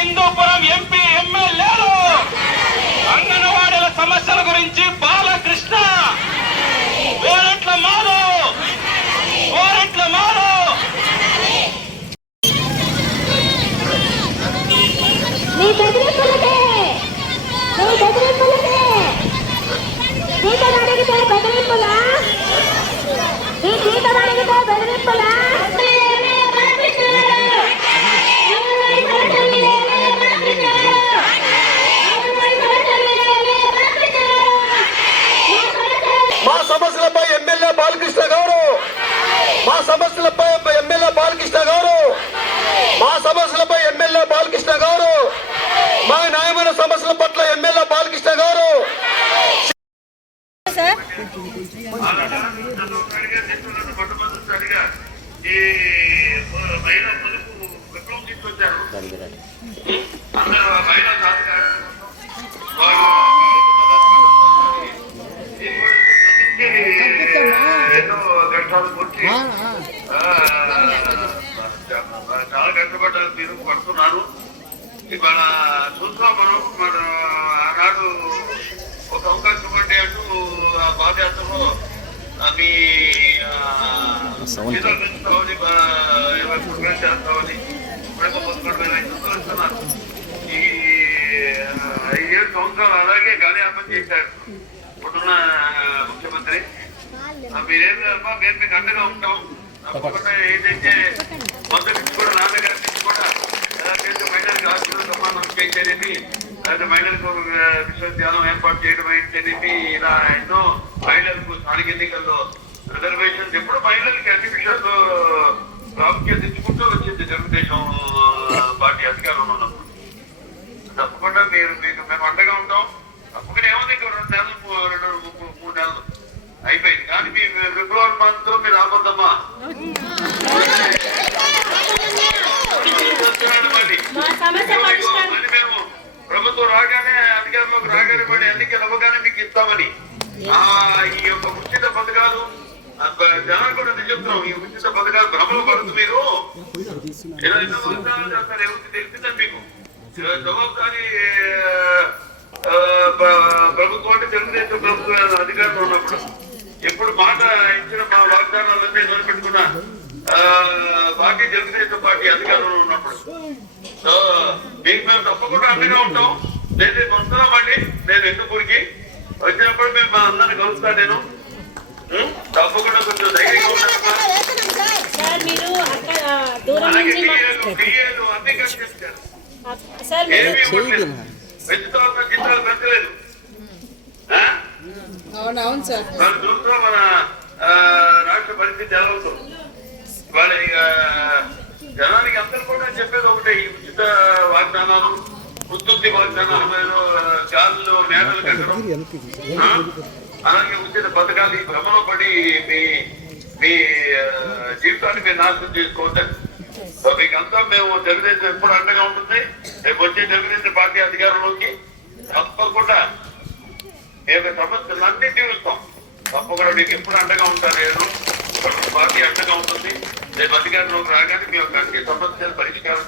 Hindupuram MP ఎమ్మెల్యేలు అంగన్వాడీల సమస్యల గురించి బాల మా సమస్యలపై ఎమ్మెల్యే బాలకృష్ణ గారు. మా సమస్యలపై ఎమ్మెల్యే బాలకృష్ణ గారు. మా న్యాయమైన సమస్యల పట్ల ఎమ్మెల్యే బాలకృష్ణ గారు. సార్. చాలా కష్టపడ్డారు పడుతున్నారు. ఇవాళ చూస్తున్నాం మనం. మన ఆనాడు ఒక అవకాశం అంటే అంటూ ఆ పాదయాత్రలో మీ చీరలు పెంచుతామని ప్రోగ్రామ్ చేస్తామని ఇప్పుడేమో పదకొండు వేల ఐదు వందలు ఇస్తున్నారు ఈ ఐదేడు సంవత్సరాలు అలాగే గాలియాపన చేశారు. ఇప్పుడున్న మీరేం అమ్మా మేము మీకు అండగా ఉంటాం. తప్పకుండా ఏంటంటే మొదటి నుంచి కూడా నాన్నగారి నుంచి కూడా మహిళలకు ఆస్తులు సమానం చేయించేది లేదా మహిళలకు విశ్వవిద్యాలయం ఏర్పాటు చేయడం ఏంటనేది ఇలా ఎన్నో మహిళలకు స్థానిక ఎన్నికల్లో రిజర్వేషన్స్ ఎప్పుడు మహిళలకి అన్ని విషయాల్లో ప్రాముఖ్యత ఇచ్చుకుంటూ వచ్చింది తెలుగుదేశం పార్టీ అధికారంలో ఉన్నప్పుడు. తప్పకుండా మీరు మీకు మేము అండగా ఉంటాం. తప్పకుండా ఏముంది ఇంకా రెండు నెలలు రెండు నెలలు అయిపోయింది. కానీ మీ ఫిబ్రవరి మంత్లో మీరు రాబోద్దమ్మా మేము ప్రభుత్వం రాగానే అధికారంలోకి రాగానే మళ్ళీ ఎన్నికలు అవ్వగానే మీకు ఇస్తామని. ఆ ఈ యొక్క ఉచిత పథకాలు జనాలు కూడా నేను చెప్తున్నాం. ఈ ఉచిత పథకాలు భ్రమలు పడుతు మీరు. చేస్తారు ఎవరికి తెలిసిందని మీకు? జవాబుదారీ ప్రభుత్వం అంటే తెలుగుదేశం ప్రభుత్వం అధికారంలో ఉన్నప్పుడు. ఎప్పుడు మాట ఇచ్చిన మా వాగ్దానాలన్నీ నిలబెట్టుకున్న పార్టీ తెలుగుదేశం పార్టీ అధికారంలో ఉన్నప్పుడు. సో మీకు మేము తప్పకుండా అండగా ఉంటాం. నేను రేపు వస్తున్నా మళ్ళీ నేను ఎందుకూరికి వచ్చినప్పుడు మేము మా అందరిని కలుస్తాను నేను? తప్పకుండా కొంచెం ధైర్యంగా టీఏలు అన్ని పెంచుతామన్న జీతాలు ఆ? అవునవును సార్. మనం చూస్తున్నాం మన రాష్ట్ర పరిస్థితి ఎలా ఉందో వాళ్ళ ఇక జనానికి అందరూ కూడా చెప్పేది ఒకటే ఈ ఉచిత వాగ్దానాలు ఉత్పత్తి వాగ్దానాలు గాల్లో మేడలు కట్టడం? అలాగే ఉచిత పథకాలు ఈ భ్రమలో పడి మీ మీ జీవితాన్ని మీరు నాశనం చేసుకోవద్దండి సో మీకు అంతా మేము తెలుగుదేశం ఎప్పుడు అండగా ఉంటుంది. రేపు వచ్చే తెలుగుదేశం పార్టీ అధికారంలోకి తప్పకుండా మేము సమస్యలు అన్ని తీరుస్తాం తప్పకుండా మీకు ఎప్పుడు అండగా ఉంటారు నేను పార్టీ అండగా ఉంటుంది రేపు అధికారంలోకి రాగానే మీ యొక్క అన్ని సమస్యలు పరిష్కారం